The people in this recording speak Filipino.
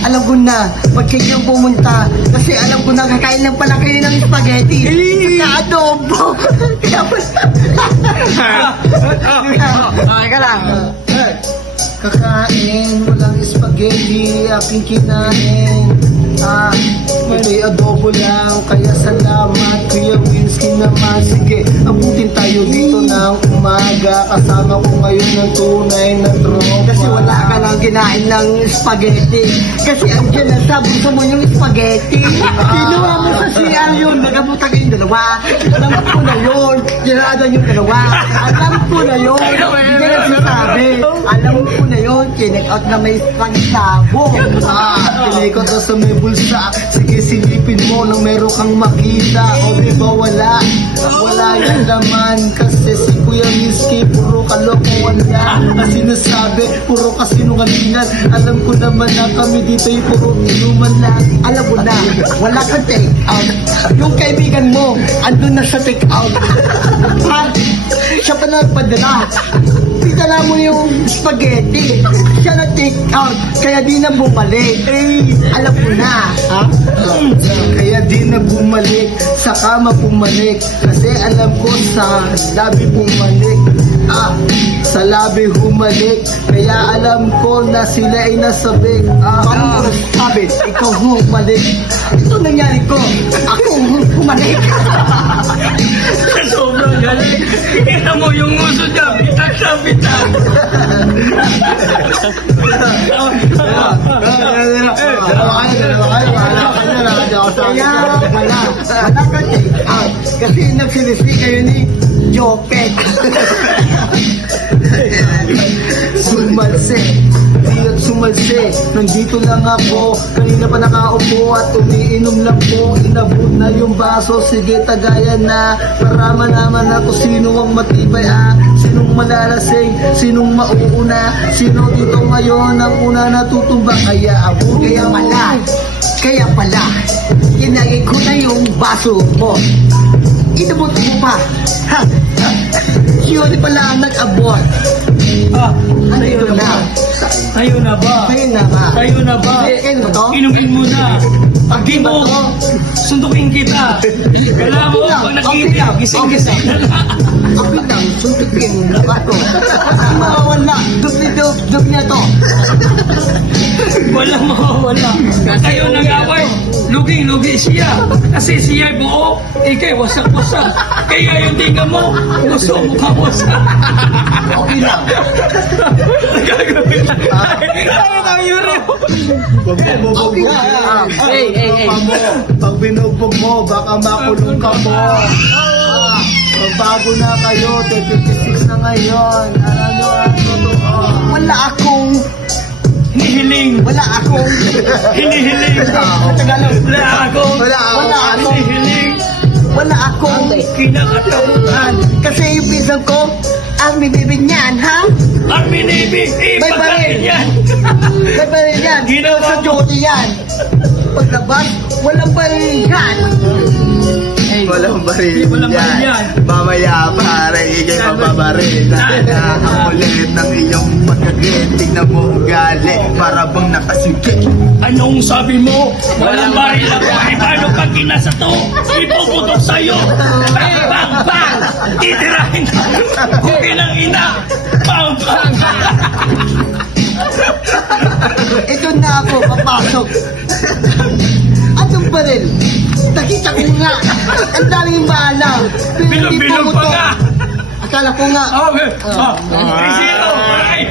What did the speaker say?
Alam ko na, pag kayo pumunta, kasi alam ko na kakain lang pala kayo ng spaghetti. Sa adobo. Kaya Okay ka lang. kakain, walang spaghetti, aking kinain. May adobo lang, kaya salamat Kuya Winsky naman. Sige, abutin tayo dito ng umaga. Kasama ko ngayon ng tunay na tropa. Kasi wala ka lang kinain ng spaghetti. Kasi andyan na sabusa mo yung spaghetti. Kinuha mo sa CR yun, nagabutan kayong dalawa. Alam ko na yun, ginaadan yung dalawa. Alam ko na yun, hindi na sinasabi. Alam ko na yun, kinik out na may pangsabo. Kinikot na sa may bulsa. Sige, silipin mo nang meron kang makita. O diba wala? Wala yung laman. Kasi si Kuya Winsky, puro kalokohan lang. Ang sinasabi, puro kasinungalingan. Alam ko naman na kami dito yung puro inuman lang. Alam mo na, wala kang take out. Yung kaibigan mo, andun na sa take out. Ha? Siya pa nagpadala. Pitala mo yung spaghetti. Siya na take out. Kaya di na bumalik. Alam ko na. Ha? Kaya di na bumalik. Sa kama pumalik. Kasi alam ko sa labi bumalik. Sa labi humalik. Kaya alam ko na sila ay nasabik. Paano mo nasabi? Ikaw humalik. Ito nangyari ko. Ako humalik. Sobrang galing. Kita mo yung uso niya, bitak sa bitak. Kaya wala ka take out. Kasi nagsinisli kayo ni Jopet. Sumalse. Diyo't sumalse. Nandito lang ako. Kanina pa nakaupo at umiinom lang po. Inabot na yung baso. Sige, tagayan na. Para malaman na kung sino ang matibay. Sinong malalasing, sinong mauuna. Sino dito ngayon ang una natutumba. Kaya abot. Kaya pala, kinagay ko na yung baso mo. Inabot mo pa. Ha? Yun pala ang nag-abot. Ano yun na? Tayo na ba? Kayo na ba? Tayo na ba? Kayo na to? Inumin mo na. Pag di mo, sundukin kita. Kailangan mo, pag nakikita, gising-gising na lang. Ako lang, suntukin mo na ba to? Mawawala. Dub niya to. Walang mawawala. Tayo nag-away. Lugi-lugi siya. Kasi siya buo, ikay wasak-wasak. Kaya yung tinga mo, uso mo ka wasak. Okay lang. Gagawin na. Tayo rin. Okay lang. Pag binugbog mo, baka makulong ka mo. Magbago na kayo, 56 na ngayon. Alam nyo ang totoo. Wala akong Hinihiling. Wala akong Hinihiling. Tagalog. Wala akong hinihiling. Wala akong Kinakatakutan. Kasi yung pinsan ko ang bibibig niyan, ha? Ang minibig, May baril. ipagkain yan. May baril yan. Ginawa Sa mo. duty yan. Paglabas, walang baril yan. Walang baril Walang baril yan. yan. Mamaya pare, ikay mababaril. Ang kulit ng iyong pagkagit. Tignan mo ugali, para bang nakasingkit. Anong sabi mo? Walang baril ako. Ay, paano pag kinasa to? Ipuputok sa'yo. Bang, bang, bang. Titirahin ka. Huwag ng ina. Bang, bang. Ito na ako, papasok. Anong baril? Nakita ko nga. Ang daming bala. Pero hindi Bilog-bilog pa pumutok. nga. Akala ko nga. Okay. 3-0. Okay.